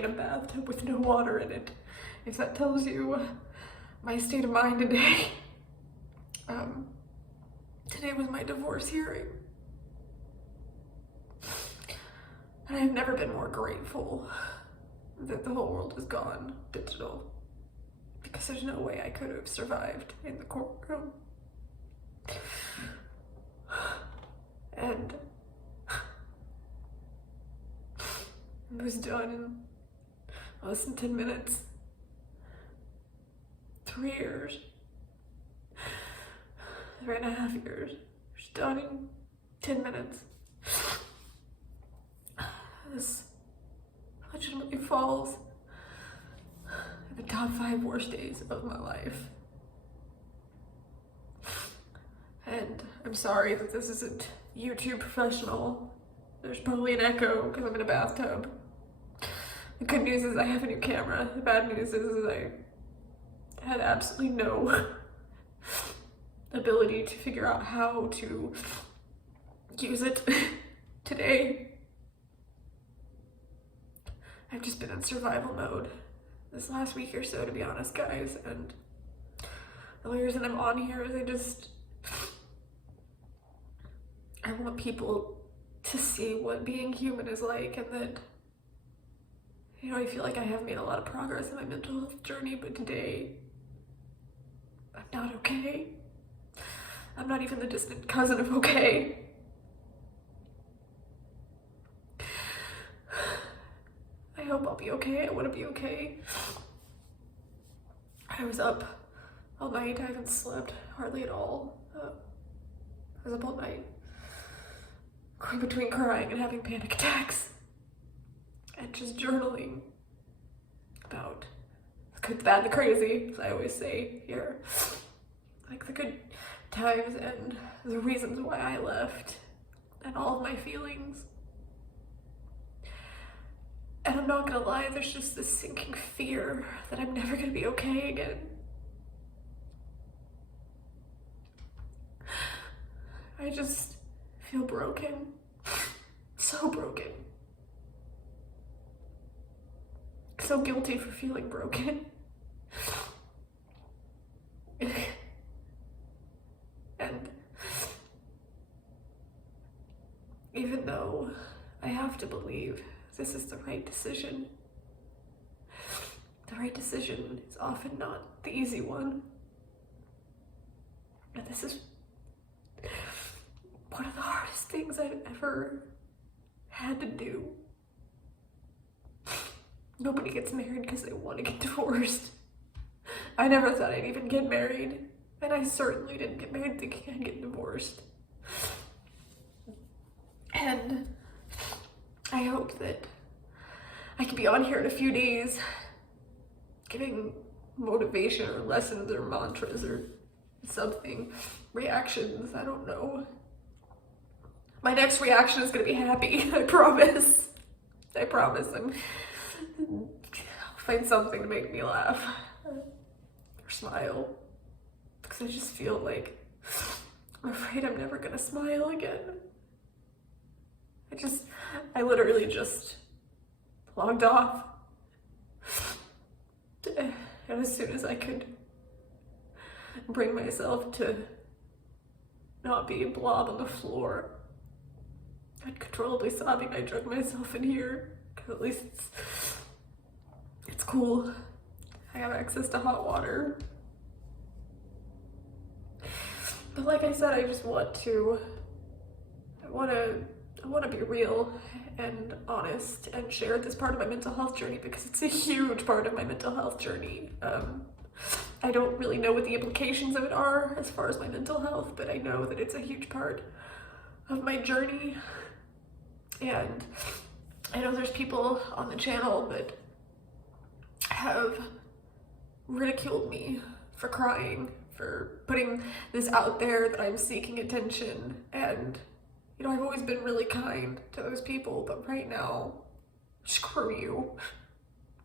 in a bathtub with no water in it. If that tells you my state of mind today. Today was my divorce hearing. And I've never been more grateful that the whole world has gone digital, because there's no way I could have survived in the courtroom. And it was done in less than 10 minutes. 3 years. 3.5 years. It was done in 10 minutes. This legitimately falls in the top 5 worst days of my life. And I'm sorry that this isn't YouTube professional. There's probably an echo because I'm in a bathtub. The good news is I have a new camera. The bad news is I had absolutely no ability to figure out how to use it today. I've just been in survival mode this last week or so, to be honest, guys, and the only reason I'm on here is I want people to see what being human is like, and that, you know, I feel like I have made a lot of progress in my mental health journey, but today, I'm not okay. I'm not even the distant cousin of okay. I hope I'll be okay. I want to be okay. I was up all night. I haven't slept hardly at all. I was up all night, going between crying and having panic attacks, and just journaling about the good, the bad, the crazy, as I always say here. Like the good times and the reasons why I left, and all of my feelings. And I'm not gonna lie, there's just this sinking fear that I'm never gonna be okay again. I just feel broken. So broken. So guilty for feeling broken. And even though I have to believe this is the right decision is often not the easy one. And this is one of the hardest things I've ever had to do. Nobody gets married because they want to get divorced. I never thought I'd even get married, and I certainly didn't get married thinking I'd get divorced. And I hope that I can be on here in a few days giving motivation or lessons or mantras or something, reactions, I don't know. My next reaction is gonna be happy, I promise. I promise. I'll find something to make me laugh or smile, because I just feel like I'm afraid I'm never gonna smile again. I literally just logged off, and as soon as I could bring myself to not be a blob on the floor, uncontrollably sobbing, I drug myself in here, because at least it's cool. I have access to hot water. But like I said, I just want to be real and honest and share this part of my mental health journey, because it's a huge part of my mental health journey. I don't really know what the implications of it are as far as my mental health, but I know that it's a huge part of my journey. And I know there's people on the channel that have ridiculed me for crying, for putting this out there that I'm seeking attention. And you know, I've always been really kind to those people, but right now, screw you.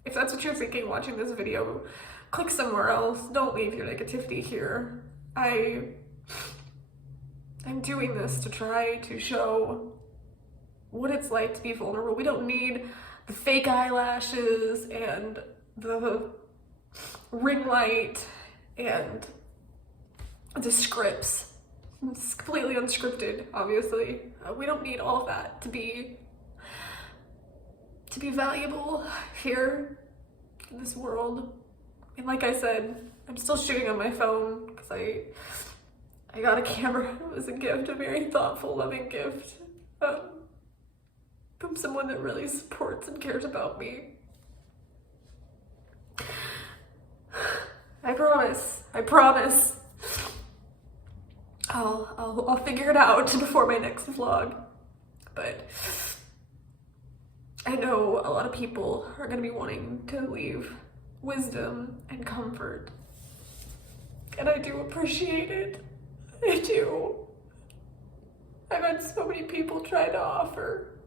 If that's what you're thinking watching this video, click somewhere else. Don't leave your negativity here. I'm doing this to try to show what it's like to be vulnerable. We don't need the fake eyelashes and the ring light and the scripts. It's completely unscripted, obviously. We don't need all of that to be valuable here in this world. And like I said, I'm still shooting on my phone because I got a camera. It was a gift, a very thoughtful, loving gift from someone that really supports and cares about me. I promise. I'll figure it out before my next vlog. But I know a lot of people are gonna be wanting to leave wisdom and comfort. And I do appreciate it. I do. I've had so many people try to offer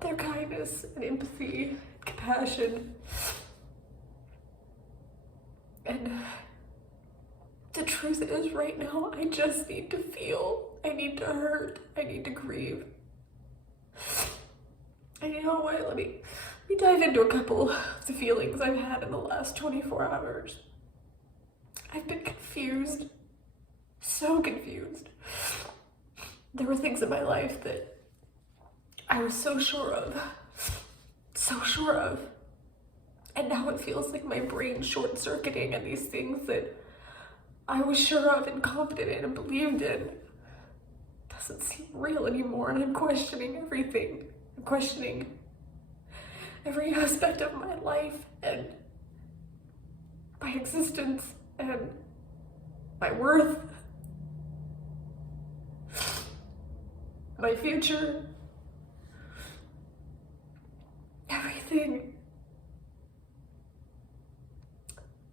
their kindness and empathy, and compassion. And the truth is, right now, I just need to feel. I need to hurt. I need to grieve. And you know what? Let me dive into a couple of the feelings I've had in the last 24 hours. I've been confused. So confused. There were things in my life that I was so sure of. And now it feels like my brain's short-circuiting, and these things that I was sure of and confident in and believed in doesn't seem real anymore, and I'm questioning everything. I'm questioning every aspect of my life and my existence and my worth, my future, everything.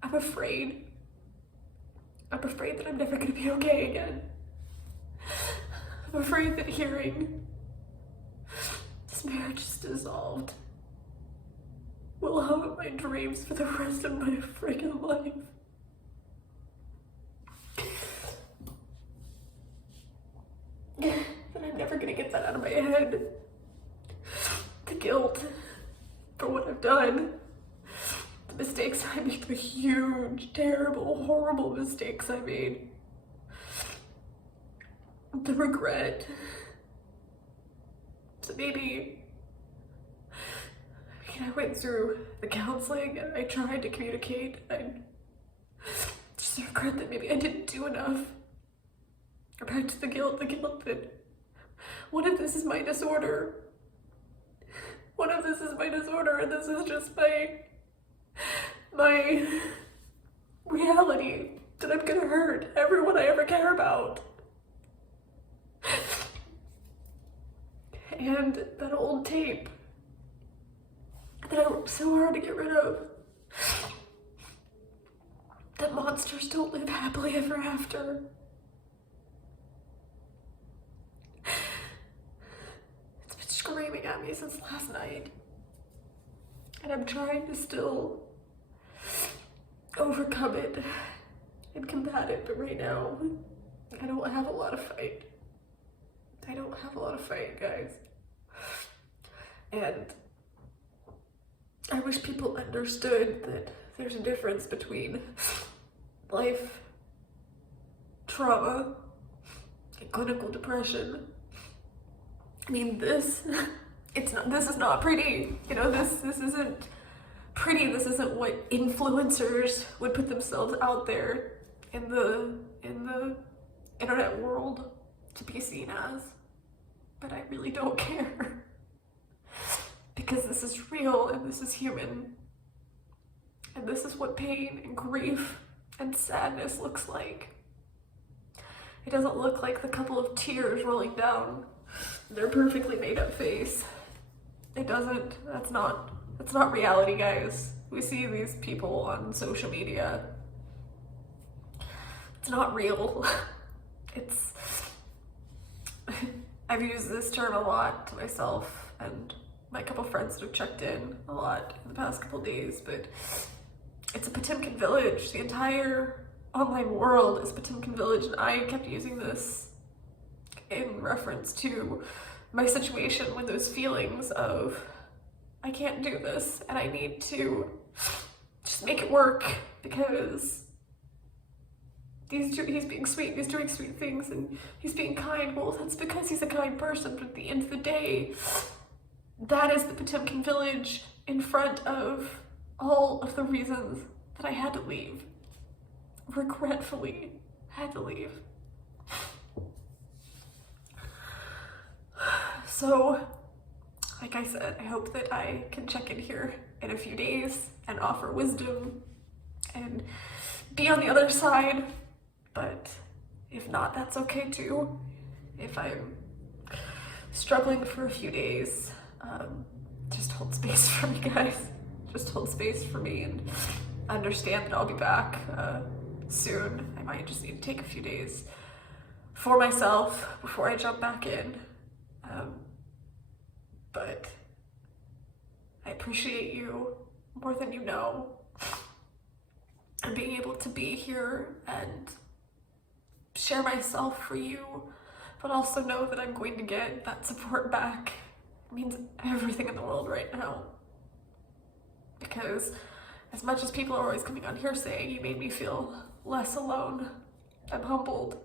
I'm afraid. I'm afraid that I'm never gonna be okay again. I'm afraid that hearing this marriage is dissolved will haunt my dreams for the rest of my freaking life. That I'm never gonna get that out of my head. The guilt for what I've done. The mistakes I made, the huge, terrible, horrible mistakes I made. The regret. So maybe, I went through the counseling and I tried to communicate. I just regret that maybe I didn't do enough. Or back to the guilt that what if this is my disorder? What if this is my disorder and this is just my reality, that I'm gonna hurt everyone I ever care about? And that old tape that I worked so hard to get rid of, that monsters don't live happily ever after. It's been screaming at me since last night. And I'm trying to still overcome it and combat it, but right now, I don't have a lot of fight. I don't have a lot of fight, guys. And I wish people understood that there's a difference between life trauma and clinical depression. I mean, this is not pretty. You know, this isn't pretty. This isn't what influencers would put themselves out there in the internet world to be seen as. But I really don't care. Because this is real and this is human. And this is what pain and grief and sadness looks like. It doesn't look like the couple of tears rolling down their perfectly made up face. It doesn't. That's not reality, guys. We see these people on social media. It's not real. I've used this term a lot to myself and my couple friends that have checked in a lot in the past couple days, but it's a Potemkin village. The entire online world is Potemkin village, and I kept using this in reference to my situation when those feelings of, I can't do this and I need to just make it work because he's being sweet, he's doing sweet things, and he's being kind. Well, that's because he's a kind person, but at the end of the day, that is the Potemkin village in front of all of the reasons that I had to leave. Regretfully had to leave. So, like I said, I hope that I can check in here in a few days and offer wisdom and be on the other side, but if not, that's okay too. If I'm struggling for a few days, just hold space for me, guys. Just hold space for me and understand that I'll be back soon. I might just need to take a few days for myself before I jump back in. But I appreciate you more than you know, and being able to be here and share myself for you, but also know that I'm going to get that support back. It means everything in the world right now. Because as much as people are always coming on here saying you made me feel less alone, I'm humbled.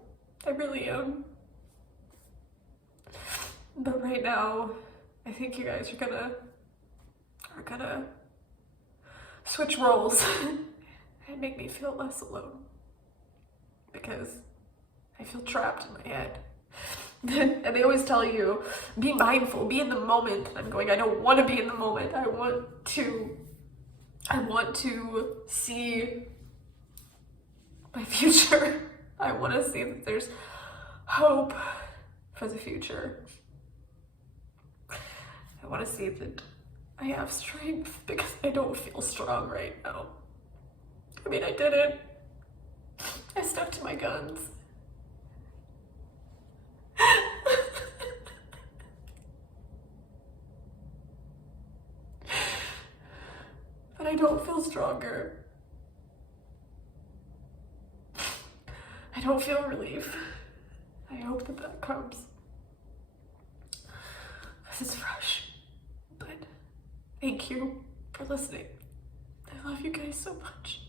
I really am. But right now, I think you guys are gonna switch roles and make me feel less alone. Because I feel trapped in my head. And they always tell you, be mindful, be in the moment. I'm going, I don't want to be in the moment. I want to see my future. I want to see that there's hope for the future. I want to see that I have strength, because I don't feel strong right now. I mean, I did it. I stuck to my guns. But I don't feel stronger. I don't feel relief. I hope that that comes. This is fresh. But thank you for listening. I love you guys so much.